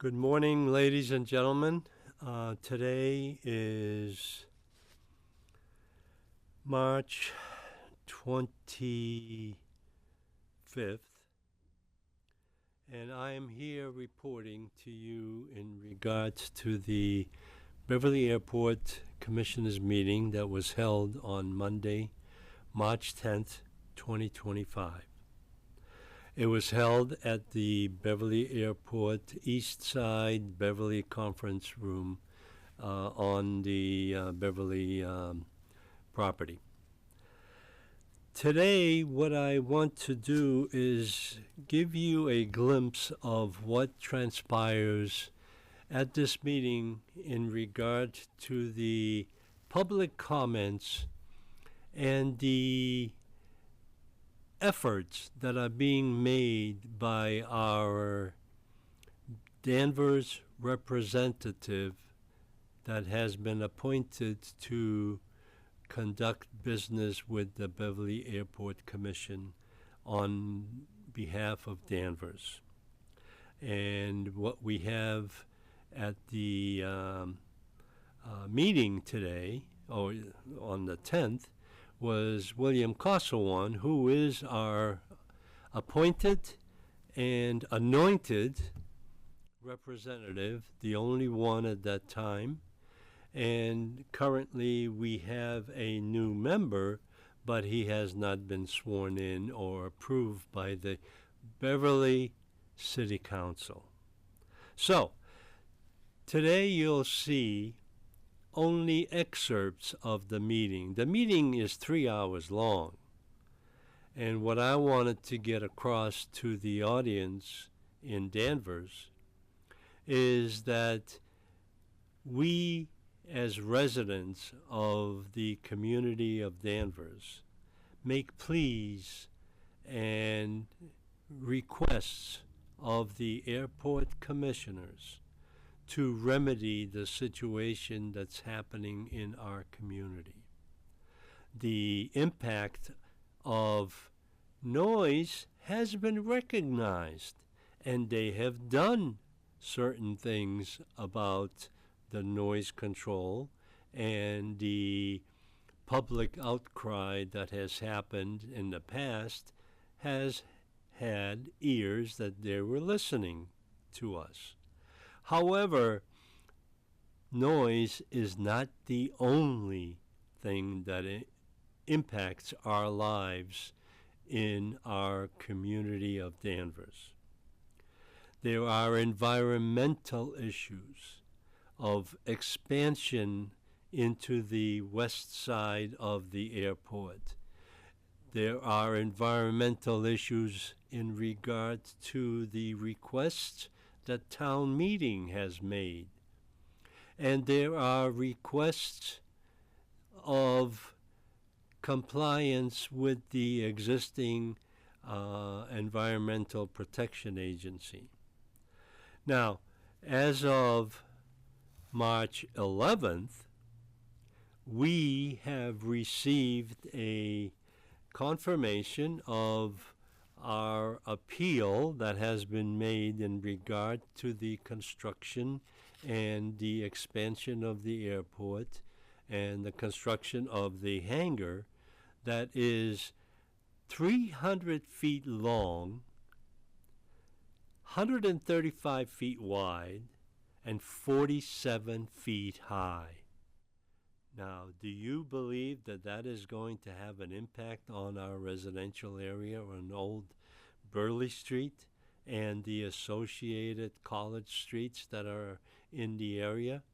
Good morning, ladies and gentlemen. Today is March 25th, and I am here reporting to you in regards to the Beverly Airport Commissioners meeting that was held on Monday, March 10th, 2025. It was held at the Beverly Airport East Side Beverly Conference Room on the Beverly property. Today, what I want to do is give you a glimpse of what transpires at this meeting in regard to the public comments and the efforts that are being made by our Danvers representative that has been appointed to conduct business with the Beverly Airport Commission on behalf of Danvers. And what we have at the meeting today, or on the 10th, was William Kossawan, who is our appointed and anointed representative, the only one at that time. And currently we have a new member, but he has not been sworn in or approved by the Beverly City Council. So, today you'll see only excerpts of the meeting. The meeting is 3 hours long. And what I wanted to get across to the audience in Danvers is that we, as residents of the community of Danvers, make pleas and requests of the airport commissioners to remedy the situation that's happening in our community. The impact of noise has been recognized, and they have done certain things about the noise control and the public outcry that has happened in the past has had ears that they were listening to us. However, noise is not the only thing that impacts our lives in our community of Danvers. There are environmental issues of expansion into the west side of the airport. There are environmental issues in regard to the requests that town meeting has made. And there are requests of compliance with the existing Environmental Protection Agency. Now, as of March 11th, we have received a confirmation of our appeal that has been made in regard to the construction and the expansion of the airport and the construction of the hangar that is 300 feet long, 135 feet wide, and 47 feet high. Now, do you believe that that is going to have an impact on our residential area on Old Burley Street and the associated college streets that are in the area?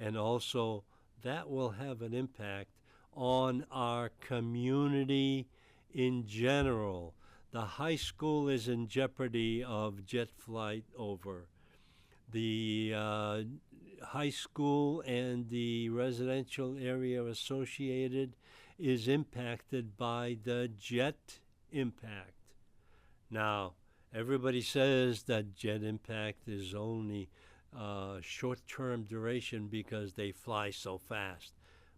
And also, that will have an impact on our community in general. The high school is in jeopardy of jet flight over. The high school and the residential area associated is impacted by the jet impact. Now, everybody says that jet impact is only short-term duration because they fly so fast,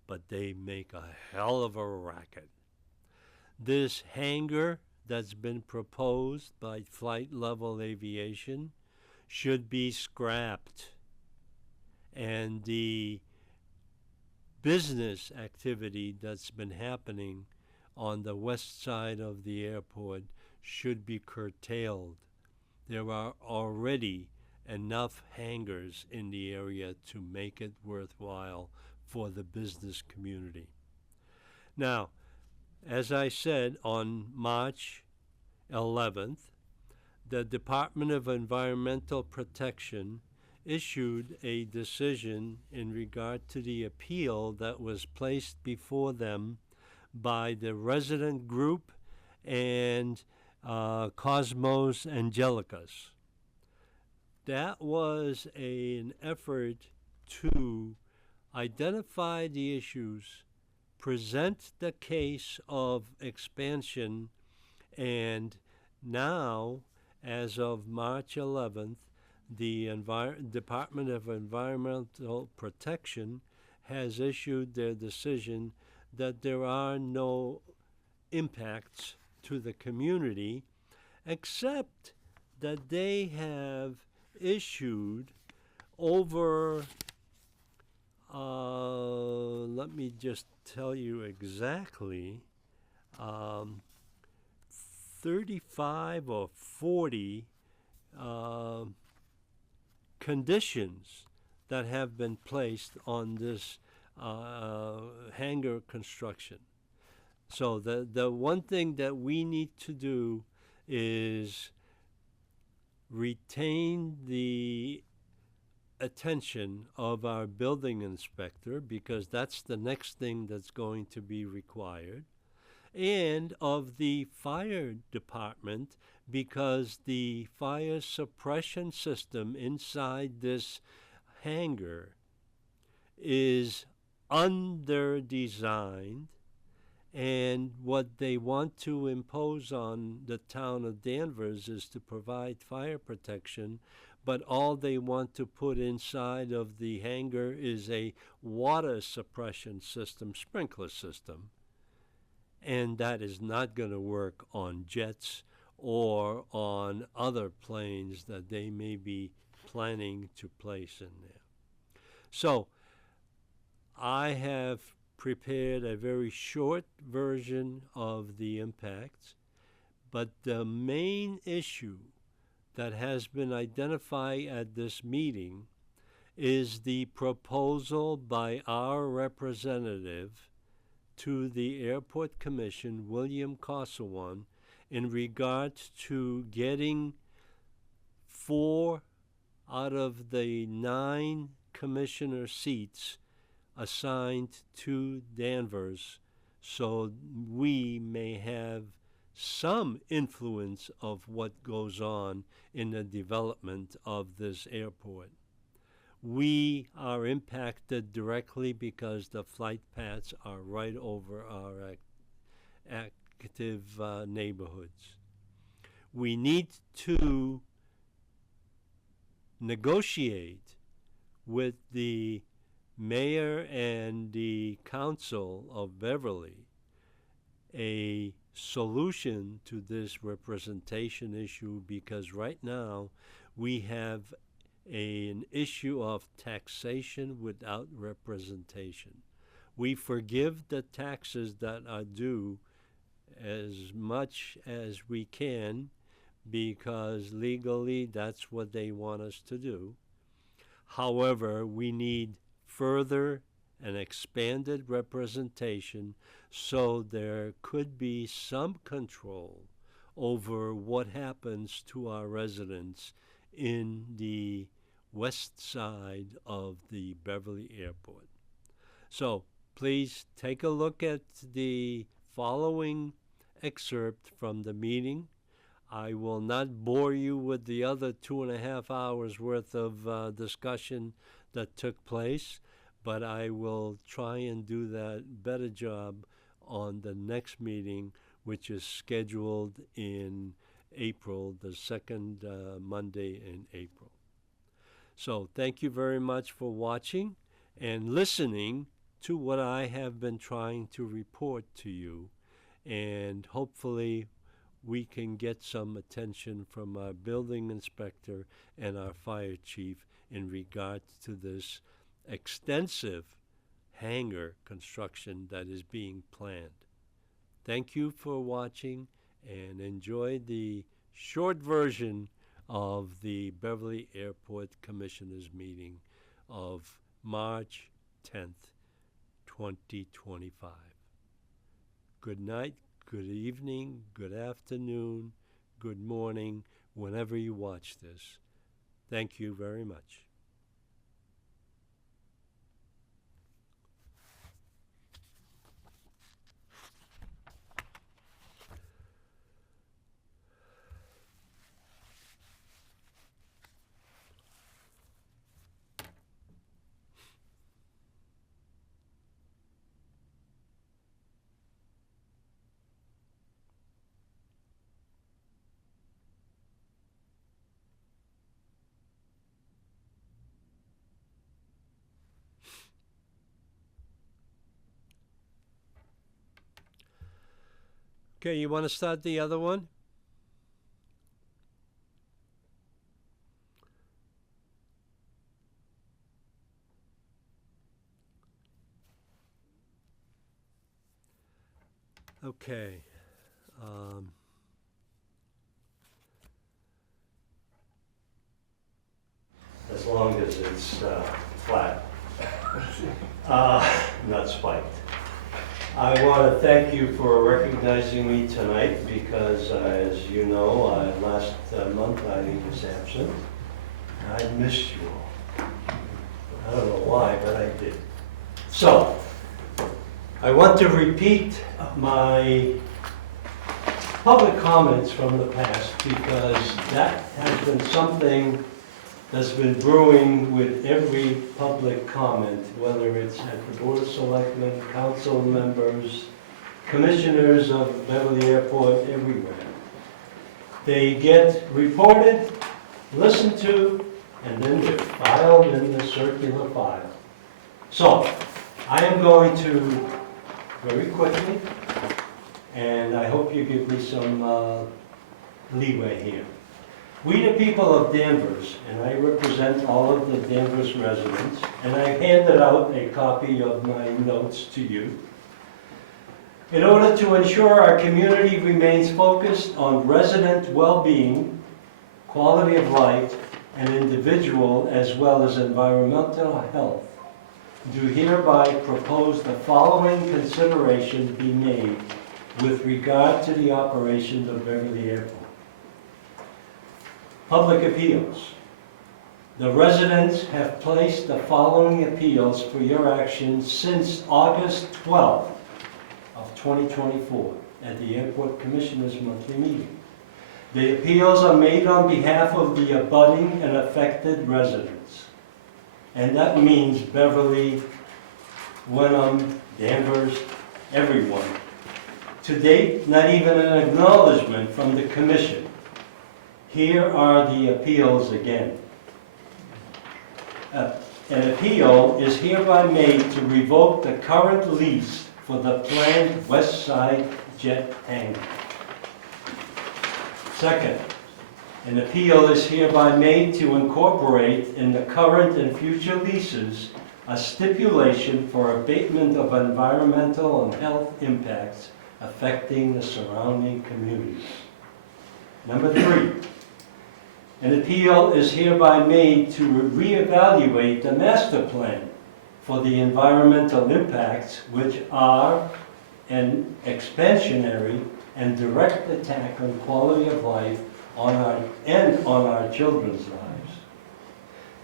but they make a hell of a racket. This hangar that's been proposed by Flight Level Aviation should be scrapped, and the business activity that's been happening on the west side of the airport should be curtailed. There are already enough hangars in the area to make it worthwhile for the business community. Now, as I said, on March 11th, the Department of Environmental Protection issued a decision in regard to the appeal that was placed before them by the resident group and Cosmos Angelicus. That was an effort to identify the issues, present the case of expansion, and now, as of March 11th, the Department of Environmental Protection has issued their decision that there are no impacts to the community, except that they have issued over, let me just tell you exactly, 35 or 40 conditions that have been placed on this hangar construction. So the one thing that we need to do is retain the attention of our building inspector, because that's the next thing that's going to be required, and of the fire department, because the fire suppression system inside this hangar is under-designed, and what they want to impose on the town of Danvers is to provide fire protection, but all they want to put inside of the hangar is a water suppression system, sprinkler system, and that is not going to work on jets or on other planes that they may be planning to place in there. So I have prepared a very short version of the impacts, but the main issue that has been identified at this meeting is the proposal by our representative to the Airport Commission, William Kosawan, in regards to getting 4 out of the 9 commissioner seats assigned to Danvers, so we may have some influence of what goes on in the development of this airport. We are impacted directly because the flight paths are right over our active neighborhoods. We need to negotiate with the mayor and the council of Beverly a solution to this representation issue, because right now we have an issue of taxation without representation. We forgive the taxes that are due as much as we can, because legally that's what they want us to do. However, we need further and expanded representation so there could be some control over what happens to our residents in the west side of the Beverly Airport. So please take a look at the following excerpt from the meeting. I will not bore you with the other 2.5 hours worth of discussion that took place, but I will try and do that better job on the next meeting, which is scheduled in April, the second Monday in April. So thank you very much for watching and listening to what I have been trying to report to you, and hopefully we can get some attention from our building inspector and our fire chief in regard to this extensive hangar construction that is being planned. Thank you for watching, and enjoy the short version of the Beverly Airport Commissioners meeting of March 10th, 2025. Good night, good evening, good afternoon, good morning, whenever you watch this. Thank you very much. Okay, you want to start the other one? Okay. As long as it's flat, not spiked. I want to thank you for recognizing me tonight because, as you know, last month I was absent. I missed you all. I don't know why, but I did. So, I want to repeat my public comments from the past because that has been something that's been brewing with every public comment, whether it's at the Board of Selectmen, council members, commissioners of Beverly Airport, everywhere. They get reported, listened to, and then they're filed in the circular file. So, I am going to, very quickly, and I hope you give me some leeway here. We, the people of Danvers, and I represent all of the Danvers residents, and I handed out a copy of my notes to you. In order to ensure our community remains focused on resident well-being, quality of life, and individual as well as environmental health, do hereby propose the following consideration be made with regard to the operations of Beverly Airport. Public appeals. The residents have placed the following appeals for your action since August 12th of 2024 at the Airport Commissioners Monthly Meeting. The appeals are made on behalf of the abutting and affected residents. And that means Beverly, Wenham, Danvers, everyone. To date, not even an acknowledgement from the Commission. Here are the appeals again. An appeal is hereby made to revoke the current lease for the planned West Side jet hangar. Second, an appeal is hereby made to incorporate in the current and future leases a stipulation for abatement of environmental and health impacts affecting the surrounding communities. Number 3, an appeal is hereby made to reevaluate the master plan for the environmental impacts which are an expansionary and direct attack on quality of life on our children's lives.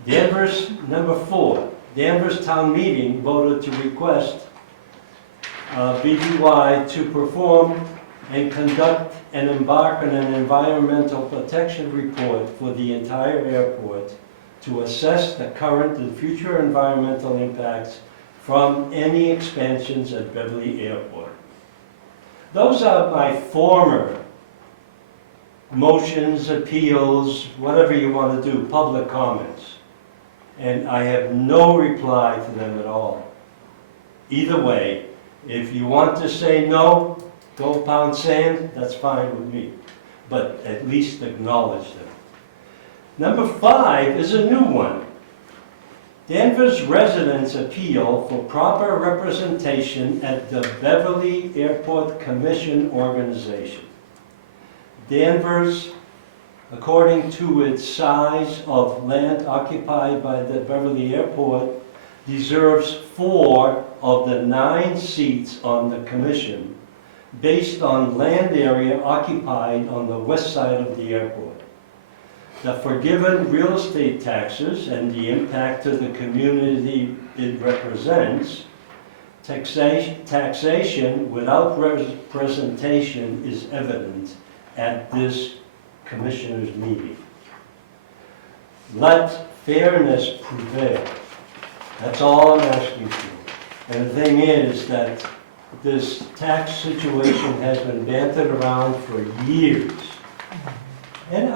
Danvers, number 4, Danvers Town Meeting voted to request BDY to perform and conduct and embark on an environmental protection report for the entire airport to assess the current and future environmental impacts from any expansions at Beverly Airport. Those are my former motions, appeals, whatever you want to do, public comments. And I have no reply to them at all. Either way, if you want to say no, go pound sand, that's fine with me. But at least acknowledge them. Number 5 is a new one. Danvers residents appeal for proper representation at the Beverly Airport Commission organization. Danvers, according to its size of land occupied by the Beverly Airport, deserves 4 of the 9 seats on the commission based on land area occupied on the west side of the airport. The forgiven real estate taxes and the impact to the community it represents, taxation without representation is evident at this commissioners' meeting. Let fairness prevail. That's all I'm asking for. And the thing is that this tax situation has been bantered around for years. And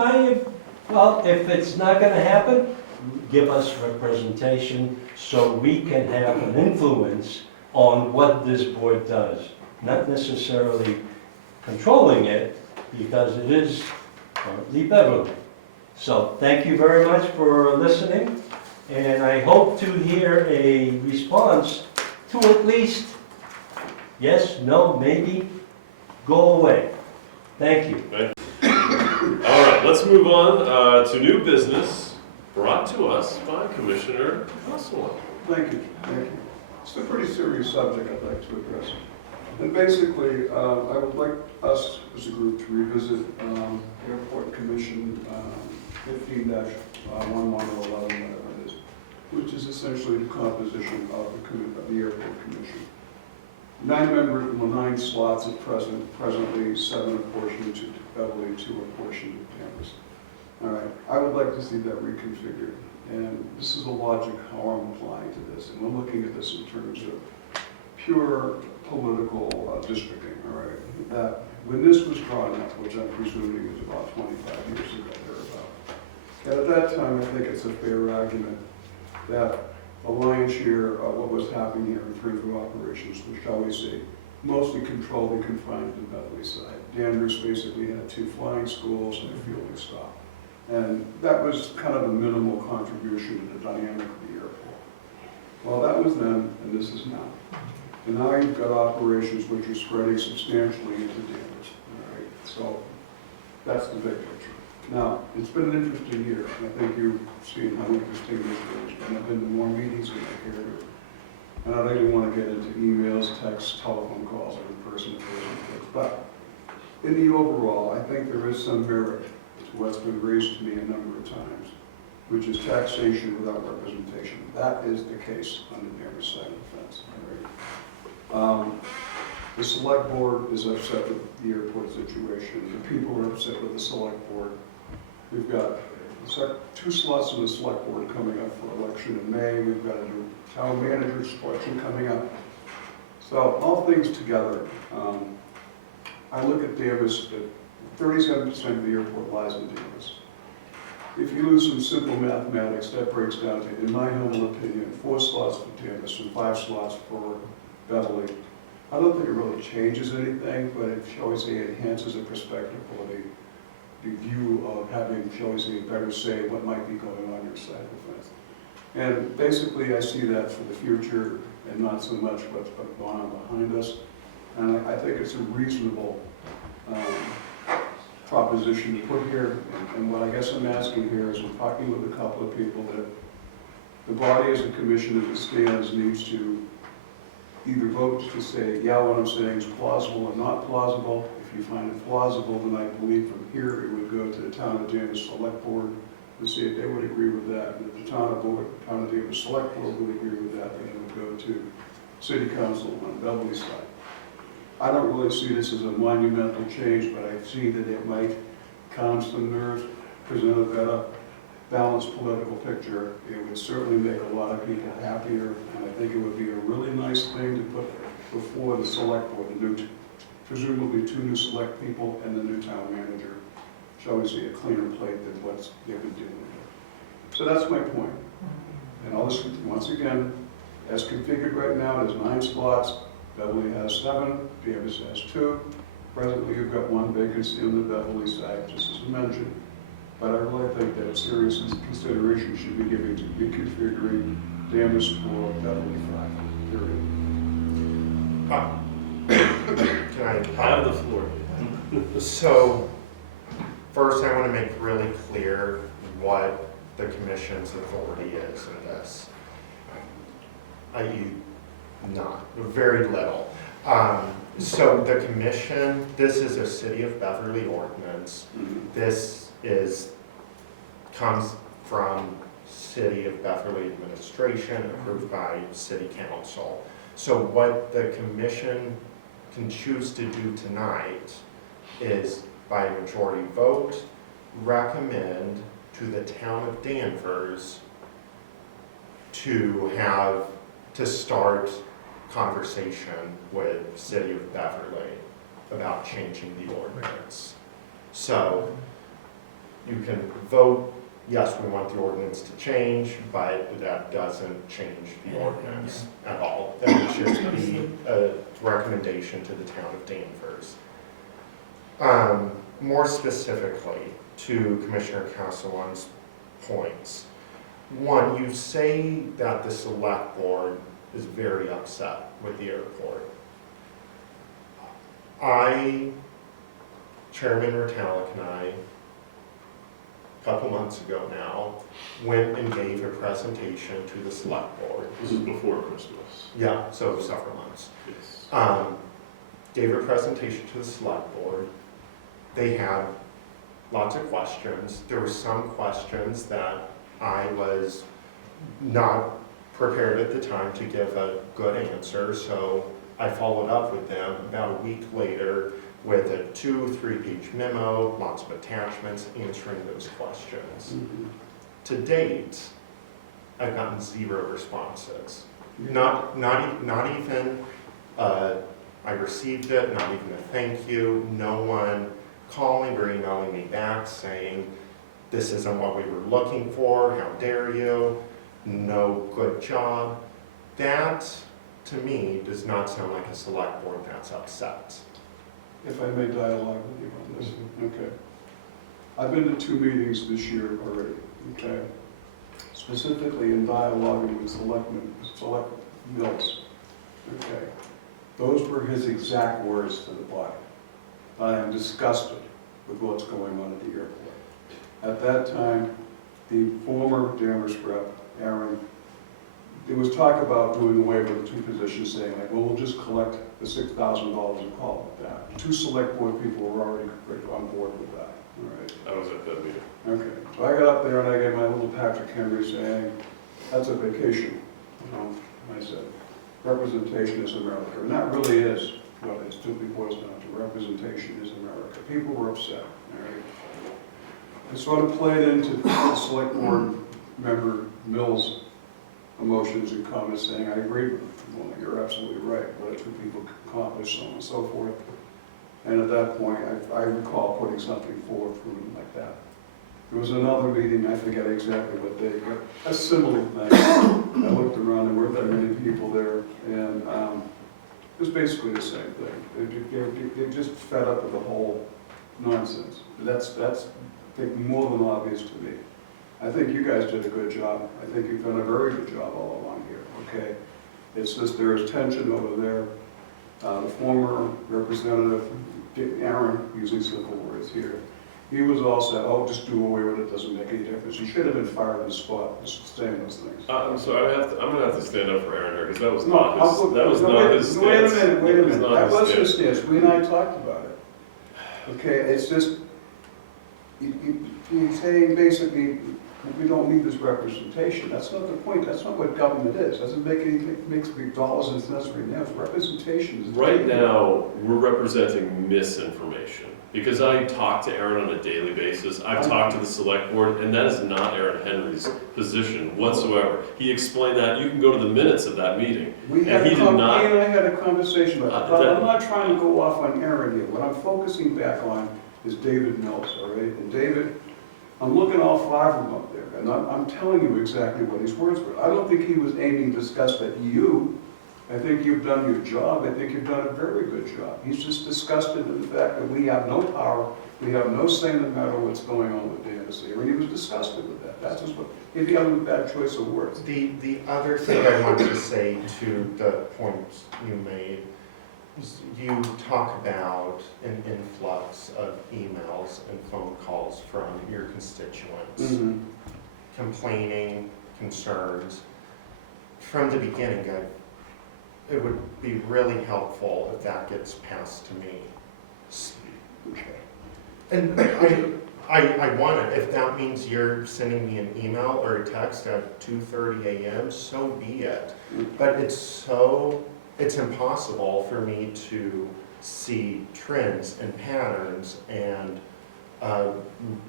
well, if it's not going to happen, give us representation so we can have an influence on what this board does. Not necessarily controlling it, because it is currently Beverly. So thank you very much for listening, and I hope to hear a response to at least yes, no, maybe, go away. Thank you. Okay. All right, let's move on to new business brought to us by Commissioner Oswald. Thank you. Thank you. It's a pretty serious subject I'd like to address. And basically, I would like us as a group to revisit Airport Commission 15-11 or 11, whatever it is, which is essentially the composition of the Airport Commission. 9 members, well, 9 slots at presently 7 apportioned to Beverly, 2 apportioned to Danvers. All right, I would like to see that reconfigured. And this is the logic how I'm applying to this. And we're looking at this in terms of pure political districting, all right? That when this was drawn up, which I'm presuming is about 25 years ago, thereabout, and at that time, I think it's a fair argument that a lion's share of what was happening here in terms of operations was, shall we say, mostly controlled and confined to the Beverly side. Danvers basically had 2 flying schools and a fielding stop. And that was kind of a minimal contribution to the dynamic of the airport. Well, that was then, and this is now. And now you've got operations which are spreading substantially into Danvers. All right, so that's the big picture. Now, it's been an interesting year, and I think you've seen how interesting this is. And I've been to more meetings than I care to. And I don't even want to get into emails, texts, telephone calls, or in-person things. But in the overall, I think there is some merit to what's been raised to me a number of times, which is taxation without representation. That is the case on the Danvers side of the fence. Right? The select board is upset with the airport situation. The people are upset with the select board. We've got 2 slots in the select board coming up for election in May. We've got a new town manager's election coming up. So all things together, I look at Danvers, 37% of the airport lies in Danvers. If you lose some simple mathematics, that breaks down to, in my humble opinion, 4 slots for Danvers and 5 slots for Beverly. I don't think it really changes anything, but it, shall we say, enhances the perspective or the view of having, shall we say, better say what might be going on your side of the fence. And basically, I see that for the future and not so much what's gone on behind us. And I think it's a reasonable proposition to put here. And what I guess I'm asking here is, I'm talking with a couple of people, that the body as a commission as it stands needs to either vote to say, yeah, what I'm saying is plausible or not plausible. If you find it plausible, then I believe from here it would go to the town of Danvers Select Board to see if they would agree with that. And if the town of Danvers Select Board would agree with that, then it would go to City Council on Beverly side. I don't really see this as a monumental change, but I see that it might calm some nerves, present a better balanced political picture. It would certainly make a lot of people happier, and I think it would be a really nice thing to put before the select board, the new, presumably 2 new select people and the new town manager. Shall we say, a cleaner plate than what they've been dealing with. So that's my point. And all this, once again, as configured right now, there's 9 slots. Beverly has 7, Danvers has 2. Presently, you've got one vacancy on the Beverly side, just as mentioned. But I really think that serious consideration should be given to reconfiguring Danvers for Beverly 5, period. Can I Have the floor. So, first I want to make really clear what the commission's authority is in this. I.e., not, very little. So the commission, this is a City of Beverly ordinance. This comes from City of Beverly administration, approved by City Council. So what the commission can choose to do tonight is, by majority vote, recommend to the town of Danvers to start conversation with City of Beverly about changing the ordinance. So you can vote, yes, we want the ordinance to change, but that doesn't change the ordinance at all. That would just be a recommendation to the town of Danvers. More specifically to Commissioner Castellan's points. One, you say that the select board is very upset with the airport. Chairman Rotalick and I, a couple months ago now, went and gave a presentation to the select board. This is before Christmas. Yeah, so several months. Yes. Gave a presentation to the select board. They had lots of questions. There were some questions that I was not prepared at the time to give a good answer, so I followed up with them about a week later with a 2-3-page memo, lots of attachments answering those questions. To date, I've gotten 0 responses. Not even I received it, not even a thank you, no one calling or emailing me back saying, this isn't what we were looking for, how dare you, no, good job. That, to me, does not sound like a select board that's upset. If I may dialogue with you on this, okay. I've been to 2 meetings this year already, okay? Specifically in dialoguing with Select Mills, okay? Those were his exact words to the body. I am disgusted with what's going on at the airport. At that time, the former Danvers rep, Aaron, there was talk about doing away with the 2 positions, saying like, well, we'll just collect the $6,000 and call it that. 2 select board people were already on board with that, all right? I was at that meeting. Okay, so I got up there and I gave my little Patrick Henry saying, that's a vacation. I said, representation is America. And that really is what it simply boils down to. Representation is America. People were upset, all right? It sort of played into the select board member Mills' emotions and comments saying, I agree with you. Well, you're absolutely right. What are 2 people accomplish, so on and so forth. And at that point, I recall putting something forward for him like that. There was another meeting, I forget exactly what day, but a similar thing. I looked around, there weren't that many people there, and it was basically the same thing. They just fed up with the whole nonsense. That's I think, more than obvious to me. I think you guys did a good job. I think you've done a very good job all along here, okay? It's just there is tension over there. The former representative, Aaron, using simple words here, he was all said, oh, just do away with it, doesn't make any difference. He should have been fired on the spot, just saying those things. I'm sorry, I'm gonna have to stand up for Aaron here, because that was No, not his, that was not his stance. wait a minute. That was not That his was his stance. stance. We and I talked about it. Okay, it's just, he's saying basically, we don't need this representation. That's not the point. That's not what government is. Doesn't make anything, makes big dollars and cents right now. Representation is. Right now, we're representing misinformation. Because I talk to Aaron on a daily basis, I've talked to the select board, and that is not Aaron Henry's position whatsoever. He explained that, you can go to the minutes of that meeting. We had he did not. He and I had a conversation about it. that- I'm not trying to go off on Aaron here. What I'm focusing back on is David Mills, all right? And David, I'm looking all 5 of them up there, and I'm telling you exactly what his words were. I don't think he was aiming disgust at you I think you've done your job. I think you've done a very good job. He's just disgusted in the fact that we have no power, we have no say in the matter what's going on with Danvers here, and he was disgusted with that. That's just what, if he had a bad choice of words. The other thing I want to say to the points you made is you talk about an influx of emails and phone calls from your constituents, complaining, concerns. From the beginning, it would be really helpful if that gets passed to me. Okay. And I want it. If that means you're sending me an email or a text at 2:30 a.m., so be it. But it's impossible for me to see trends and patterns and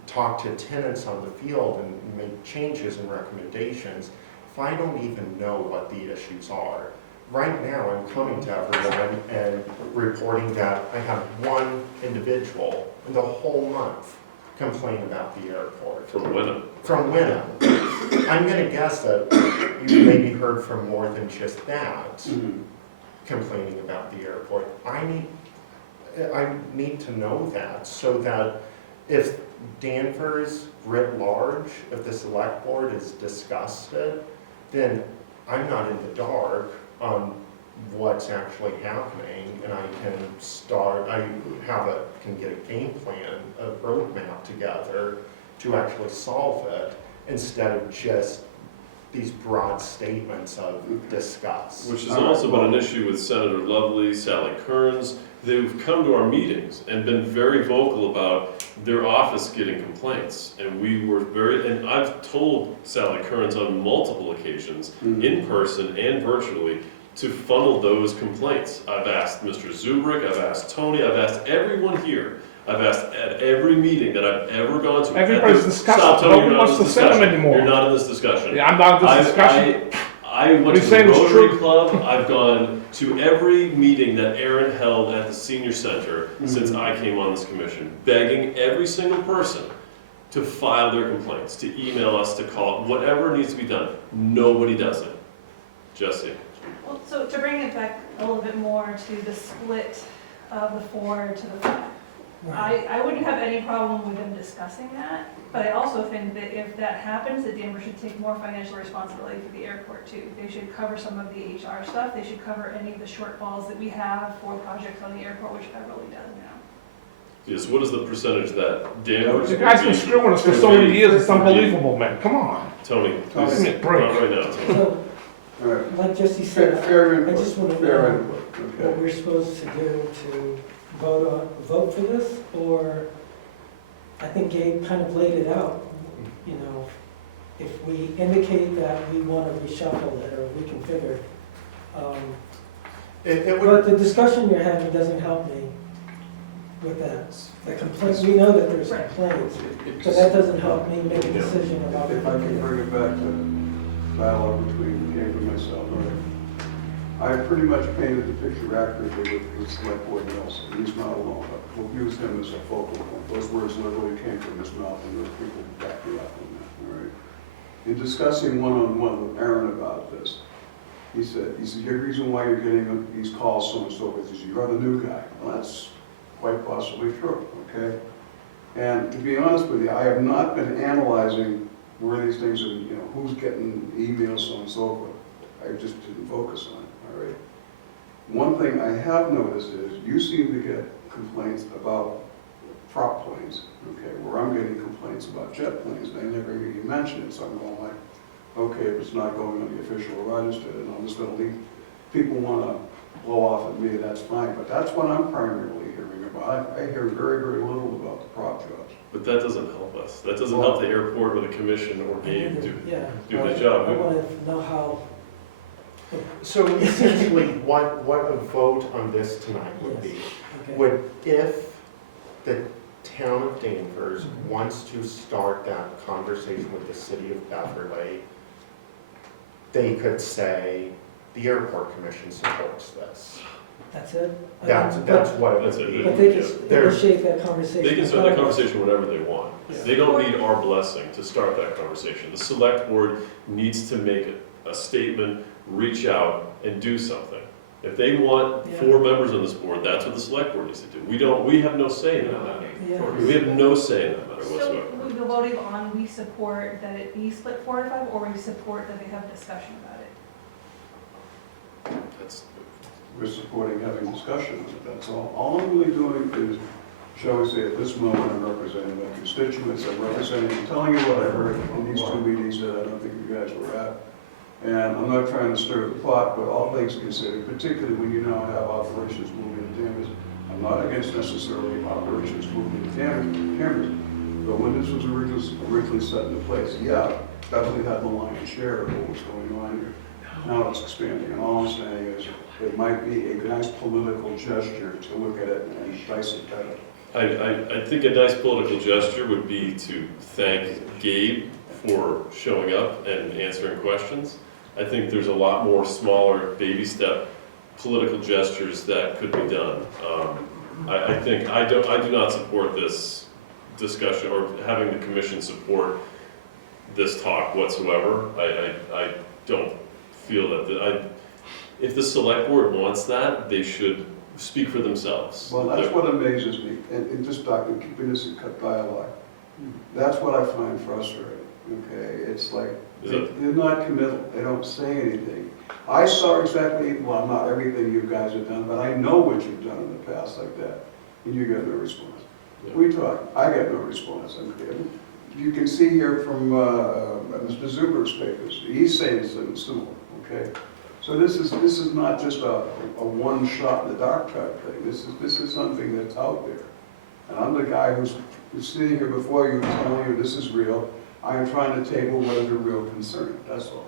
talk to tenants on the field and make changes and recommendations if I don't even know what the issues are. Right now, I'm coming to everyone and reporting that I have one individual in the whole month complain about the airport. From Wenham. From Wenham. I'm going to guess that you maybe heard from more than just that, complaining about the airport. I need to know that so that if Danvers writ large, if the select board is disgusted, then I'm not in the dark on what's actually happening, and I can get a game plan, a roadmap together to actually solve it, instead of just these broad statements of disgust. Which has also been an issue with Senator Lovely, Sally Kearns. They've come to our meetings and been very vocal about their office getting complaints. And we were and I've told Sally Kearns on multiple occasions, in person and virtually, to funnel those complaints. I've asked Mr. Zuberek, I've asked Tony, I've asked everyone here. I've asked at every meeting that I've ever gone to. Everybody's discussing. Stop, Tony, Nobody wants to send them anymore. You're not in this discussion. Yeah, I'm not in this discussion. I went to the Rotary Club. I've gone to every meeting that Aaron held at the senior center since I came on this commission, begging every single person to file their complaints, to email us, to call, whatever needs to be done. Nobody does it. Jesse. Well, so to bring it back a little bit more to the split of the 4 to the 5. I wouldn't have any problem with them discussing that, but I also think that if that happens, that Danvers should take more financial responsibility for the airport too. They should cover some of the HR stuff, they should cover any of the shortfalls that we have for projects on the airport, which Beverly does now. Yes, what is the percentage that Danvers? The guy's been screwing us for so many years, it's unbelievable, man, come on. Tony, Tony, please, give me a break. not right now, Tony. So, All right. like Jesse said, Fair I input. just want to Fair know input. what Okay. we're supposed to do to vote for this, or, I think Gabe kind of laid it out, you know, if we indicate that we want to reshuffle it or reconfigure. It would, But the discussion you're having doesn't help me with that. The complaints, we know that there's complaints, but that doesn't help me make a decision about it. If I can bring it back to dialogue between Gabe and myself, all right? I pretty much painted the picture accurately with Select Board Nelson. He's not alone. We'll use him as a focal point. Those words literally came from his mouth, and there are people who back me up on that, all right? In discussing one-on-one with Aaron about this, he said, the reason why you're getting these calls so and so forth is you're the new guy. Well, that's quite possibly true, okay? And to be honest with you, I have not been analyzing where these things are, you know, who's getting emails, so on and so forth. I just didn't focus on it, all right? One thing I have noticed is you seem to get complaints about prop planes, okay, where I'm getting complaints about jet planes, and I never hear you mention it, so I'm going like, okay, if it's not going on the official register, then I'm just gonna leave, people wanna blow off at me, that's fine, but that's what I'm primarily hearing about. I hear very, very little about the prop jobs. But that doesn't help us. That doesn't help the airport or the commission or Gabe do Yeah. their job. I want to know how. so essentially, what a vote on this tonight would be, Okay. would if the town of Danvers wants to start that conversation with the city of Beverly, they could say, the airport commission supports this. That's it? That's what it That's would it. be. But they can They're- initiate that conversation. They can start that conversation whenever they want. Yeah. They don't need our blessing to start that conversation. The select board needs to make a statement, reach out, and do something. If they want Yeah. 4 members on this board, that's what the select board needs to do. We have no say in that matter. Yeah. We have no say in that matter So whatsoever. we go voting on, we support that it be split 4 to 5, or we support that they have discussion about it? That's, We're supporting having discussion on it, that's all. All I'm really doing is, shall we say, at this moment, I'm representing my constituents, I'm representing, telling you what I heard in these 2 meetings that I don't think you guys were at. And I'm not trying to stir the pot, but all things considered, particularly when you now have operations moving to Danvers. I'm not against necessarily operations moving to Danvers, but when this was originally set into place, yeah, Beverly had the lion's share of what was going on here. Now it's expanding, and all I'm saying is, it might be a nice political gesture to look at it and dice it better. I think a nice political gesture would be to thank Gabe for showing up and answering questions. I think there's a lot more smaller baby step political gestures that could be done. I think I do not support this discussion or having the commission support this talk whatsoever. I don't feel that if the select board wants that, they should speak for themselves. Well, that's what amazes me, and just keeping this in dialogue. That's what I find frustrating, okay? It's like, they're not committal, they don't say anything. I saw exactly, well, not everything you guys have done, but I know what you've done in the past like that, and you got no response. Yeah. We talk, I got no response. You can see here from Mr. Zuberek's papers, he's saying something similar, okay? So this is not just a one shot in the dark type thing. This is something that's out there. And I'm the guy who's sitting here before you telling you this is real. I am trying to table what is a real concern, that's all.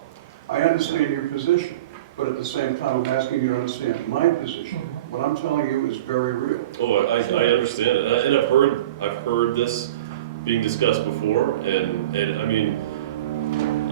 I understand your position, but at the same time, I'm asking you to understand my position. What I'm telling you is very real. Oh, I understand it, and I've heard this being discussed before, and I mean,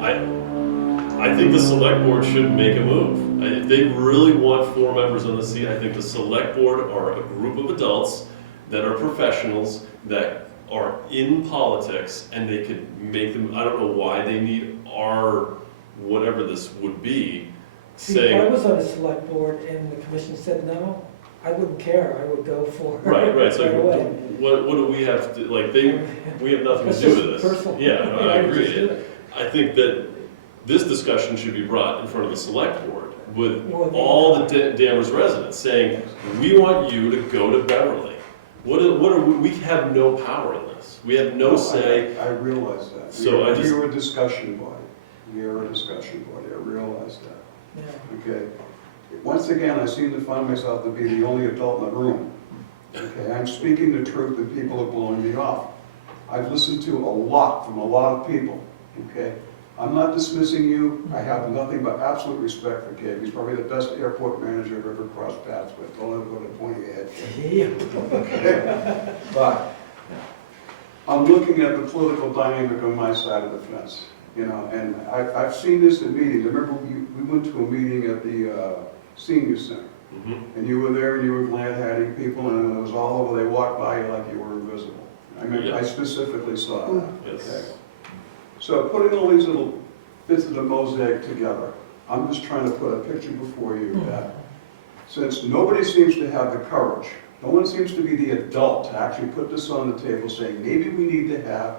I think the select board should make a move. If they really want 4 members on the seat, I think the select board are a group of adults that are professionals that are in politics, and they could make them. I don't know why they need our whatever this would be. See, if I was on a select board and the commission said no, I wouldn't care, I would go for it. Right. So right away. what do we have to like? We have nothing That's to do just with this. personal. Yeah, no, I would just do agree. it. I think that this discussion should be brought in front of the select board with Well, all the Danvers residents saying, we want you to go to Beverly. What are we have no power in this. We have no say. I realize that. So I just- You're a discussion body. You're a discussion body, I realize that. Yeah. Okay. Once again, I seem to find myself to be the only adult in the room. Okay, I'm speaking the truth and people are blowing me off. I've listened to a lot from a lot of people, okay? I'm not dismissing you. I have nothing but absolute respect for Gabe. He's probably the best airport manager I've ever crossed paths with. Don't ever go to point your head. Yeah. Okay? But I'm looking at the political dynamic on my side of the fence, you know, and I've seen this in meetings. I remember we went to a meeting at the senior center, and you were there and you were glad-handing people, and it was all over. They walked by you like you were invisible. I mean, Yeah. I specifically saw that. Yes. Okay. So putting all these little bits of the mosaic together, I'm just trying to put a picture before you that since nobody seems to have the courage, no one seems to be the adult to actually put this on the table saying, maybe we need to have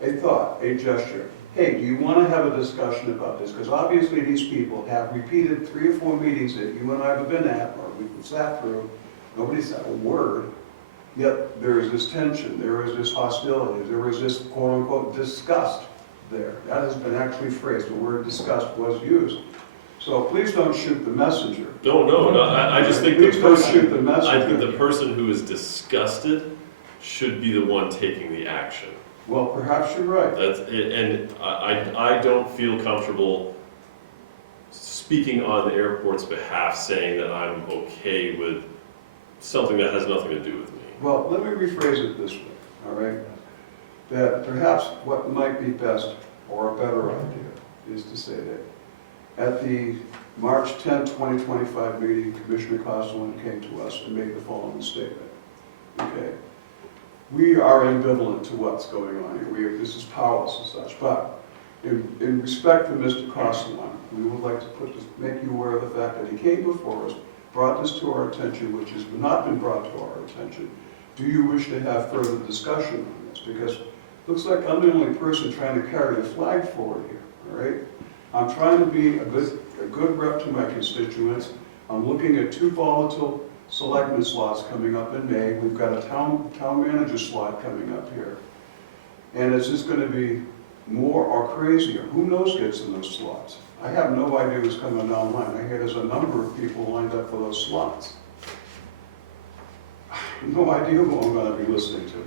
a thought, a gesture. Hey, do you want to have a discussion about this? Because obviously these people have repeated 3 or 4 meetings that you and I have been at, or we've sat through. Nobody said a word. Yet there is this tension, there is this hostility, there is this quote-unquote disgust there. That has been actually phrased, the word disgust was used. So please don't shoot the messenger. No, I just think Please don't shoot the messenger. I think the person who is disgusted should be the one taking the action. Well, perhaps you're right. That's it, and I don't feel comfortable speaking on the airport's behalf, saying that I'm okay with something that has nothing to do with me. Well, let me rephrase it this way, all right? That perhaps what might be best, or a better idea, is to say that at the March 10, 2025 meeting, Commissioner Costello came to us and made the following statement, okay? We are ambivalent to what's going on here. This is powerless and such, but in respect for Mr. Costello, we would like to make you aware of the fact that he came before us brought this to our attention, which has not been brought to our attention. Do you wish to have further discussion on this? Because it looks like I'm the only person trying to carry the flag forward here, all right? I'm trying to be a good rep to my constituents. I'm looking at 2 volatile selectmen slots coming up in May. We've got a town manager slot coming up here. And it's just gonna be more or crazier. Who knows gets in those slots? I have no idea who's coming down the line. I hear there's a number of people lined up for those slots. I have no idea who I'm gonna be listening to.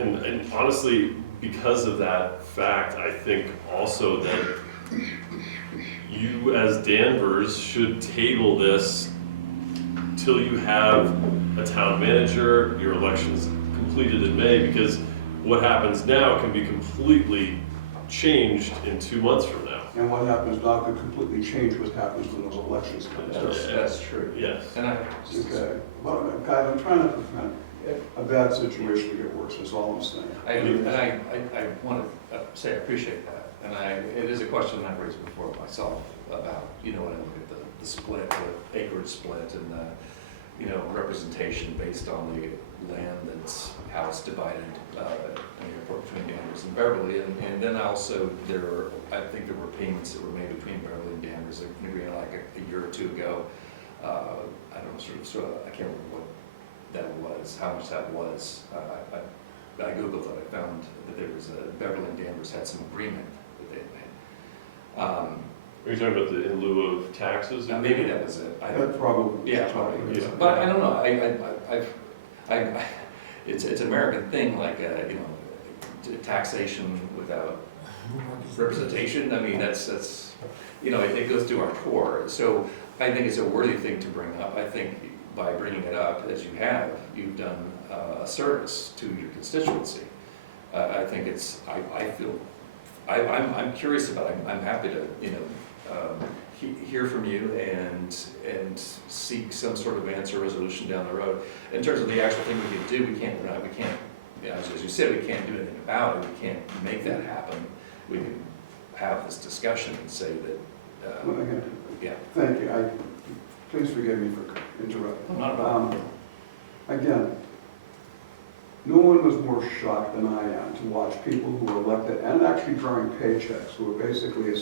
And honestly, because of that fact, I think also that you as Danvers should table this till you have a town manager, your election's completed in May, because what happens now can be completely changed in 2 months from now. And what happens now could completely change what happens when those elections come. That's true. Yes. And I, Okay, well, guys, I'm trying to prevent a bad situation to get worse, is all I'm saying. I want to say I appreciate that. And it is a question I've raised before myself about, when I look at the split, the acreage split and the, representation based on the land that's, how it's divided, in the airport between Danvers and Beverly. And then also I think there were payments that were made between Beverly and Danvers, maybe like a year or 2 ago. I don't know, sort of, I can't remember what that was, how much that was. I Googled it, I found that there was Beverly and Danvers had some agreement that they had made. Are you talking about the in lieu of taxes? Maybe that was it. That probably. Yeah, probably. Yeah. But I don't know, it's an American thing, like, taxation without representation. I mean, that's, it goes to our core. So I think it's a worthy thing to bring up. I think by bringing it up, as you have, you've done a service to your constituency. I think I'm curious about it. I'm happy to, hear from you and seek some sort of answer, resolution down the road. In terms of the actual thing we can do, we can't, as you said, we can't do anything about it. We can't make that happen. We can have this discussion and say that, Well, again, yeah. thank you. Please forgive me for interrupting. Not a problem. Again, no one was more shocked than I am to watch people who were elected and actually drawing paychecks, who were basically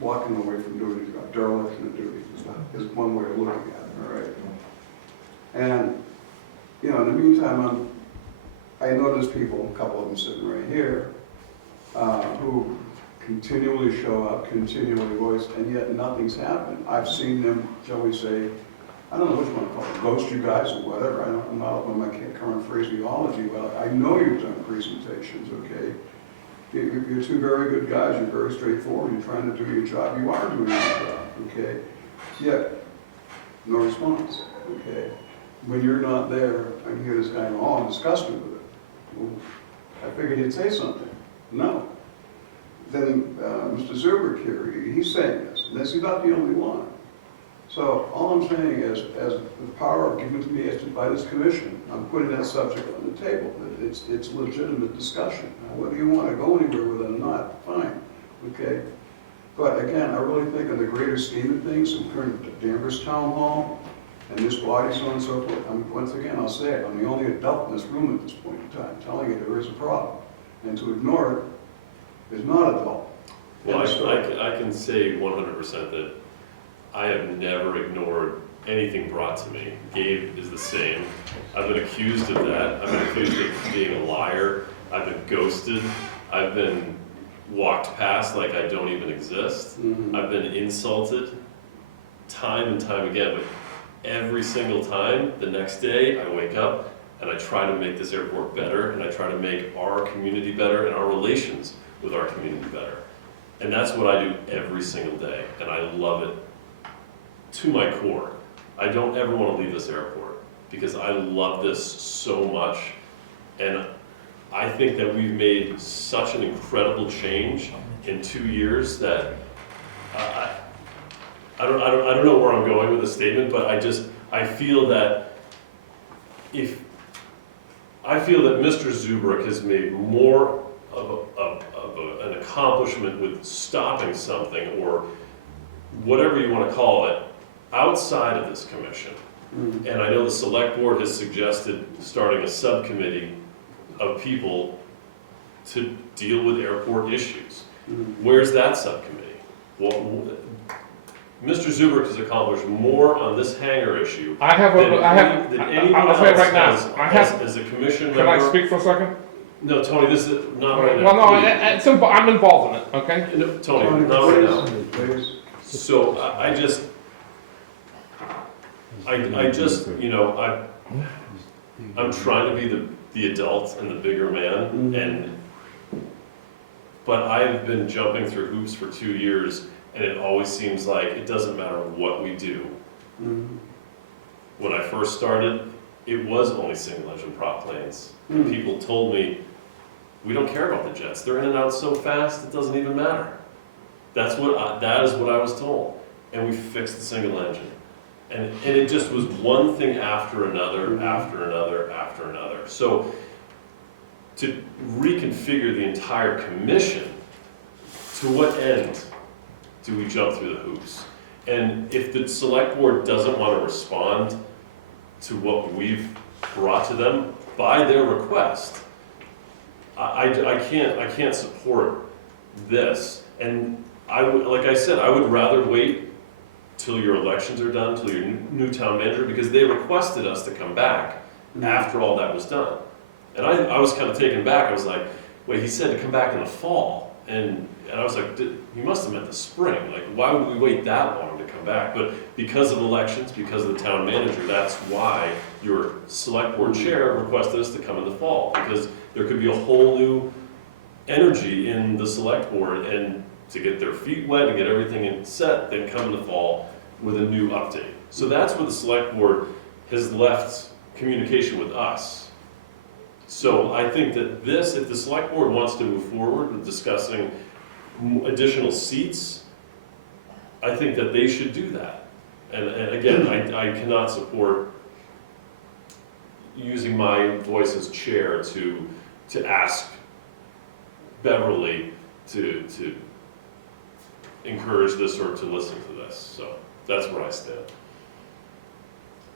walking away from duty, dereliction of duty is one way of looking at it, all right? And, in the meantime, I noticed people, a couple of them sitting right here, who continually show up, continually voice, and yet nothing's happened. I've seen them, shall we say, I don't know what you want to call it, ghost you guys or whatever. I'm not up on my current phraseology, but I know you've done presentations, okay? You're 2 very good guys, you're very straightforward, you're trying to do your job, you are doing your job, okay? Yet, no response, okay? When you're not there, I hear this guy, I'm disgusted with it. Well, I figured he'd say something. No. Then Mr. Zuberek here, he's saying this, and this is not the only one. So all I'm saying is, as the power given to me by this commission, I'm putting that subject on the table. It's legitimate discussion. Now, whether you want to go anywhere with it or not, fine, okay? But again, I really think in the greater scheme of things, comparing to Danvers Town Hall and this body, so on and so forth, once again, I'll say it, I'm the only adult in this room at this point in time, telling you there is a problem. And to ignore it is not adult. Well, I can say 100% that I have never ignored anything brought to me. Gabe is the same. I've been accused of that. I've been accused of being a liar. I've been ghosted. I've been walked past like I don't even exist. Mhm. I've been insulted time and time again, but every single time, the next day, I wake up and I try to make this airport better, and I try to make our community better and our relations with our community better. And that's what I do every single day, and I love it to my core. I don't ever want to leave this airport because I love this so much, and I think that we've made such an incredible change in 2 years that I don't know where I'm going with this statement, but I feel that Mr. Zuberek has made more of an accomplishment with stopping something, or whatever you want to call it, outside of this commission. And I know the select board has suggested starting a subcommittee of people to deal with airport issues. Where's that subcommittee? Well, Mr. Zuberek has accomplished more on this hangar issue I have, than I'll anyone say it else right now. has as a commission Can I member. speak for a second? No, Tony, this is not right now. Well, no, Please. I'm involved in it, okay? No, Tony, not right now. Please. So I just, you know, I'm trying to be the adult and the bigger man, and, but I've been jumping through hoops for 2 years, and it always seems like it doesn't matter what we do. When I first started, it was only single engine prop planes. People told me, we don't care about the jets. They're in and out so fast, it doesn't even matter. That is what I was told. And we fixed the single engine. And it just was one thing after another, after another, after another. So to reconfigure the entire commission, to what end do we jump through the hoops? And if the select board doesn't want to respond to what we've brought to them by their request, I can't support this. And like I said, I would rather wait till your elections are done, till your new town manager, because they requested us to come back after all that was done. And I was kind of taken back. I was like, wait, he said to come back in the fall. And I was like, he must have meant the spring. Like, why would we wait that long to come back? But because of elections, because of the town manager, that's why your select board chair requested us to come in the fall. Because there could be a whole new energy in the select board, and to get their feet wet and get everything in set, then come in the fall with a new update. So that's where the select board has left communication with us. So I think that this, if the select board wants to move forward with discussing additional seats, I think that they should do that. And again, I cannot support using my voice as chair to ask Beverly to encourage this or to listen to this. So that's where I stand.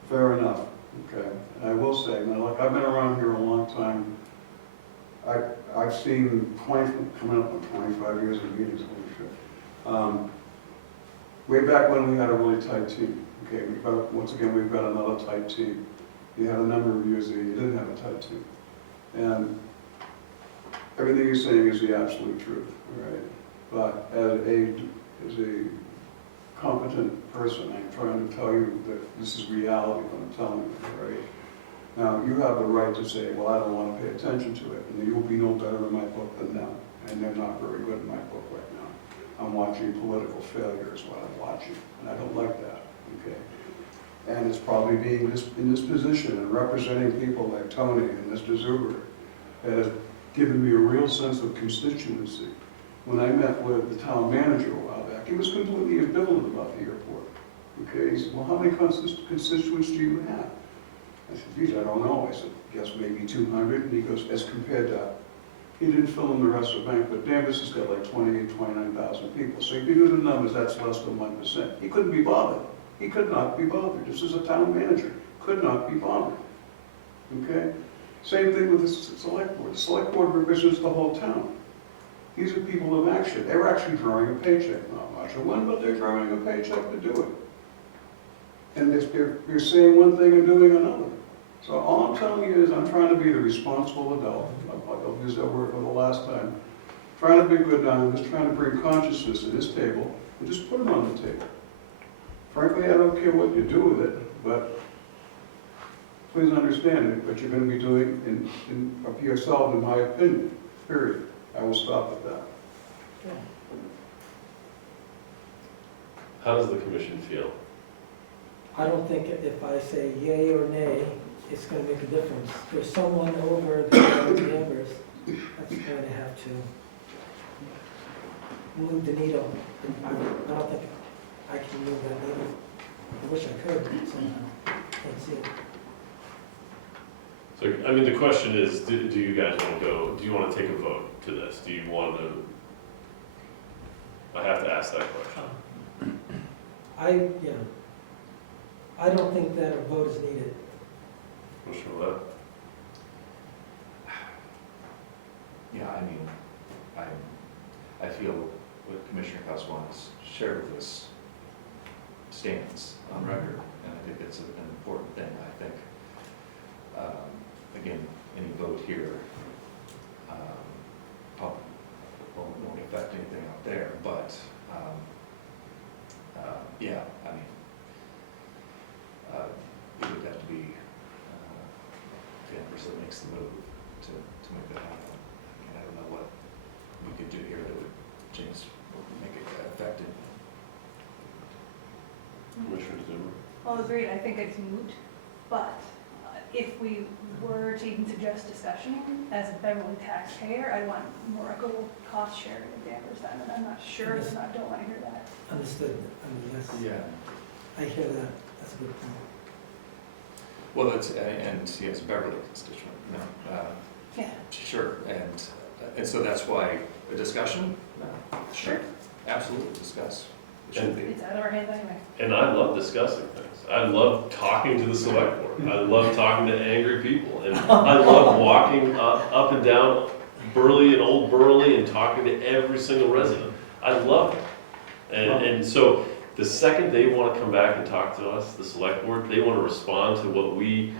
Fair enough, okay. And I will say, now, look, I've been around here a long time. I've seen coming up on 25 years of meetings, holy shit. Way back when we had a really tight team, okay, once again, we've got another tight team. You had a number of years that you didn't have a tight team. And everything you're saying is the absolute truth, all right? But as a competent person, I'm trying to tell you that this is reality, what I'm telling you, right? Now, you have the right to say, well, I don't want to pay attention to it, and you will be no better in my book than them, and they're not very good in my book right now. I'm watching political failure is what I'm watching, and I don't like that, okay? And it's probably being in this position and representing people like Tony and Mr. Zuberek that have given me a real sense of constituency. When I met with the town manager a while back, he was completely ambivalent about the airport. Okay, he said, well, how many constituents do you have? I said, geez, I don't know. I said, guess maybe 200. And he goes, as compared to, he didn't fill in the rest of the bank, but Danvers has got like 28, 29,000 people. So if you do the numbers, that's less than 1%. He couldn't be bothered. He could not be bothered. This is a town manager. Could not be bothered. Okay? Same thing with the select board. The select board represents the whole town. These are people of action. They're actually drawing a paycheck. Not much of one, but they're drawing a paycheck to do it. And they're saying one thing and doing another. So all I'm telling you is I'm trying to be the responsible adult. I'll use that word for the last time. Trying to be good now. I'm just trying to bring consciousness to this table and just put it on the table. Frankly, I don't care what you do with it, but please understand it, what you're going to be doing of yourself, in my opinion, period. I will stop at that. How does the commission feel? I don't think if I say yay or nay, it's going to make a difference. There's someone over there in Danvers that's going to have to move the needle. I don't think I can move that needle. I wish I could somehow. Can't see it. So, I mean, the question is, do you guys want to go, do you want to take a vote to this? Do you want to, I have to ask that question. Yeah. I don't think that a vote is needed. Commissioner Webb? Yeah, I mean, I feel what Commissioner Caswan has shared with us stands on record, and I think it's an important thing. I think, again, any vote here won't affect anything out there, but, yeah, I mean, it would have to be Danvers that makes the move to make that happen. I mean, I don't know what we could do here that would change, make it effective. Commissioner Zimmer? Well, agreed, I think it's moot, but if we were to even suggest discussion, as a Beverly taxpayer, I want more equitable cost sharing in Danvers, and I'm not sure, and I don't want to hear that. Understood. I mean, that's, Yeah. I hear that. That's a good point. Well, it's, and yes, Beverly constituent, no, Yeah. sure, and so that's why a discussion, no, Sure. absolutely discuss. It should be. It's out of our hands anyway. And I love discussing things. I love talking to the select board. I love talking to angry people. And I love walking up and down Burley and Old Burley and talking to every single resident. I love it. And so the second they want to come back and talk to us, the select board, they want to respond to what we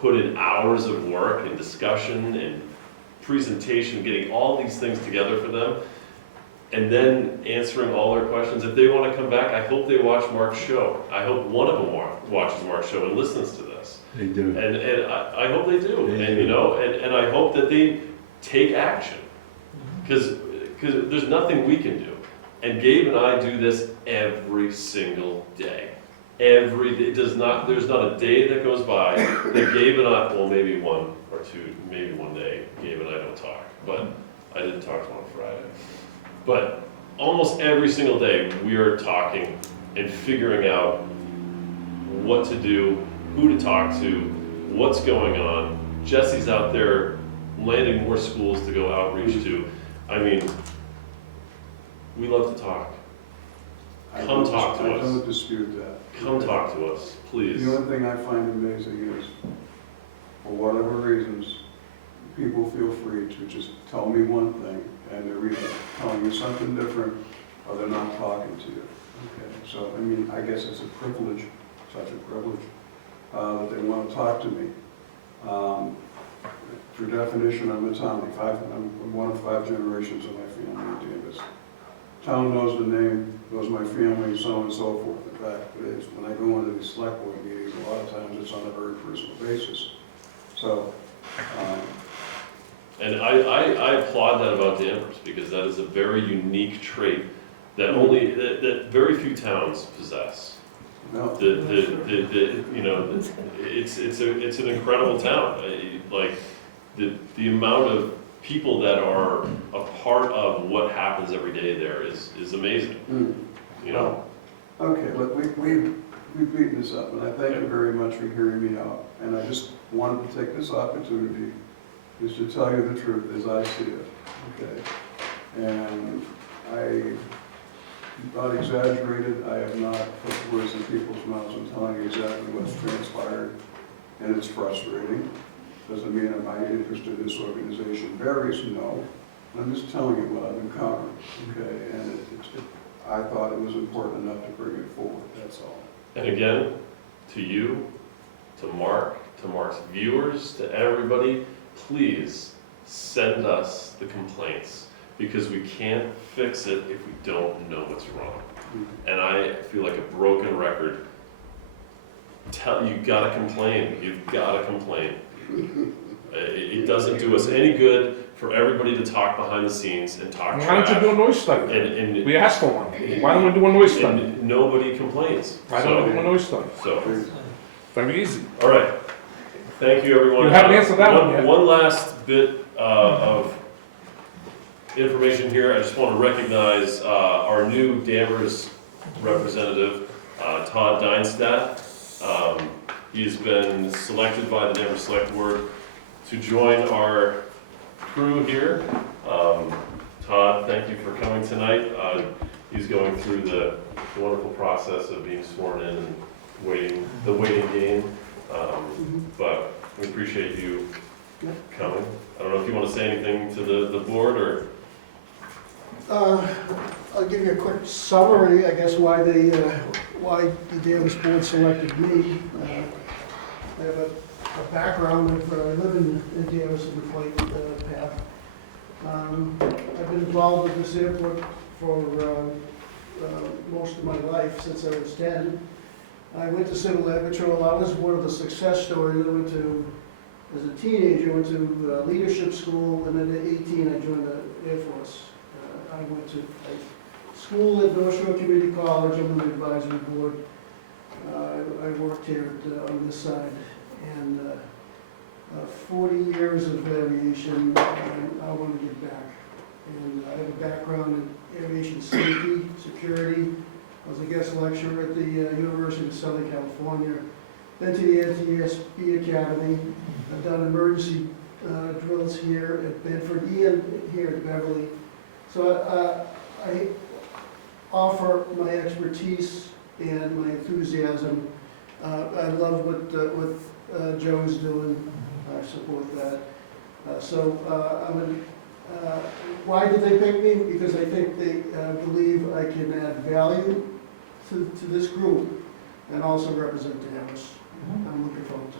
put in hours of work and discussion and presentation, getting all these things together for them, and then answering all their questions. If they want to come back, I hope they watch Mark's show. I hope one of them watches Mark's show and listens to this. They do. And I hope they do. They And do. you know, and I hope that they take action. Because there's nothing we can do. And Gabe and I do this every single day. Every day. There's not a day that goes by that Gabe and I, well, maybe one or two, maybe one day, Gabe and I don't talk. But I didn't talk to him on Friday. But almost every single day, we are talking and figuring out what to do, who to talk to, what's going on. Jesse's out there landing more schools to go outreach to. I mean, we love to talk. Come talk to I us. don't dispute that. Come talk to us, please. The only thing I find amazing is, for whatever reasons, people feel free to just tell me one thing, and they're either telling you something different, or they're not talking to you. Okay, so, I mean, I guess it's a privilege, such a privilege, that they want to talk to me. For definition, I'm a Tommy. I'm one of 5 generations of my family in Danvers. Town knows the name, knows my family, so on and so forth. In fact, when I go into these select board meetings, a lot of times it's on a very personal basis. So, And I applaud that about Danvers, because that is a very unique trait that that very few towns possess. no, You know, it's an incredible town. Like, the amount of people that are a part of what happens every day there is amazing, you know? okay, look, we've beaten this up, and I thank you very much for hearing me out. And I just wanted to take this opportunity is to tell you the truth as I see it, okay? And I'm not exaggerated, I have not put words in people's mouths. I'm telling you exactly what's transpired, and it's frustrating. Doesn't mean that my interest in this organization varies, no. I'm just telling you what I've encountered, okay? And I thought it was important enough to bring it forward, that's all. And again, to you, to Mark's viewers, to everybody, please send us the complaints, because we can't fix it if we don't know what's wrong. And I feel like a broken record. You gotta complain, you've gotta complain. It doesn't do us any good for everybody to talk behind the scenes and talk Why don't you do a trash. noise study? And We asked for one. Why don't we do a noise study? and nobody complains. Why don't we do a noise study? So, Very easy. all right. Thank you, everyone. You haven't answered that one yet. One last bit of information here. I just want to recognize our new Danvers representative, Todd Deinstadt. He's been selected by the Danvers Select Board to join our crew here. Todd, thank you for coming tonight. He's going through the wonderful process of being sworn in and the waiting game. But we appreciate you coming. I don't know if you want to say anything to the board or? I'll give you a quick summary, I guess, why the Danvers board selected me. I have a background of, I live in Danvers in the flight path. I've been involved with this airport for most of my life, since I was 10. I went to Civil Air Patrol. I was one of the success stories. I went to, as a teenager, went to leadership school, and then at 18 I joined the Air Force. I went to school at North Shore Community College. I'm on the advisory board. I worked here on this side, and 40 years of aviation, and I want to give back. And I have a background in aviation safety, security. I was a guest lecturer at the University of Southern California. Been to the NTSB Academy. I've done emergency drills here at Bedford and here at Beverly. So I offer my expertise and my enthusiasm. I love what Joe's doing. I support that. Why did they pick me? Because I think they believe I can add value to this group and also represent Danvers. I'm looking forward to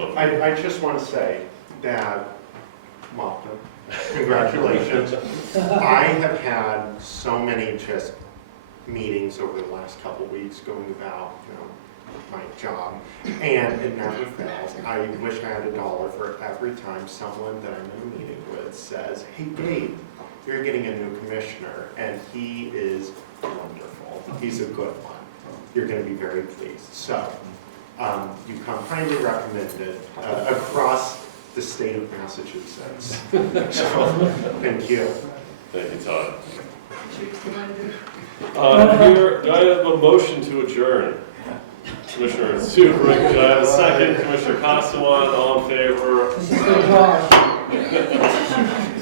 it. I just want to say that, welcome, congratulations. I have had so many just meetings over the last couple of weeks going about, my job, and it never fails. I wish I had $1 for every time someone that I'm in a meeting with says, "Hey Dave, you're getting a new commissioner, and he is wonderful. He's a good one. You're going to be very pleased." So, you come highly recommended across the state of Massachusetts. So, thank you. Thank you, Todd. Do I have a motion to adjourn? Commissioner Zuberek, do I have a second? Commissioner Constantine, all in favor?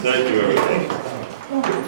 Thank you, everyone.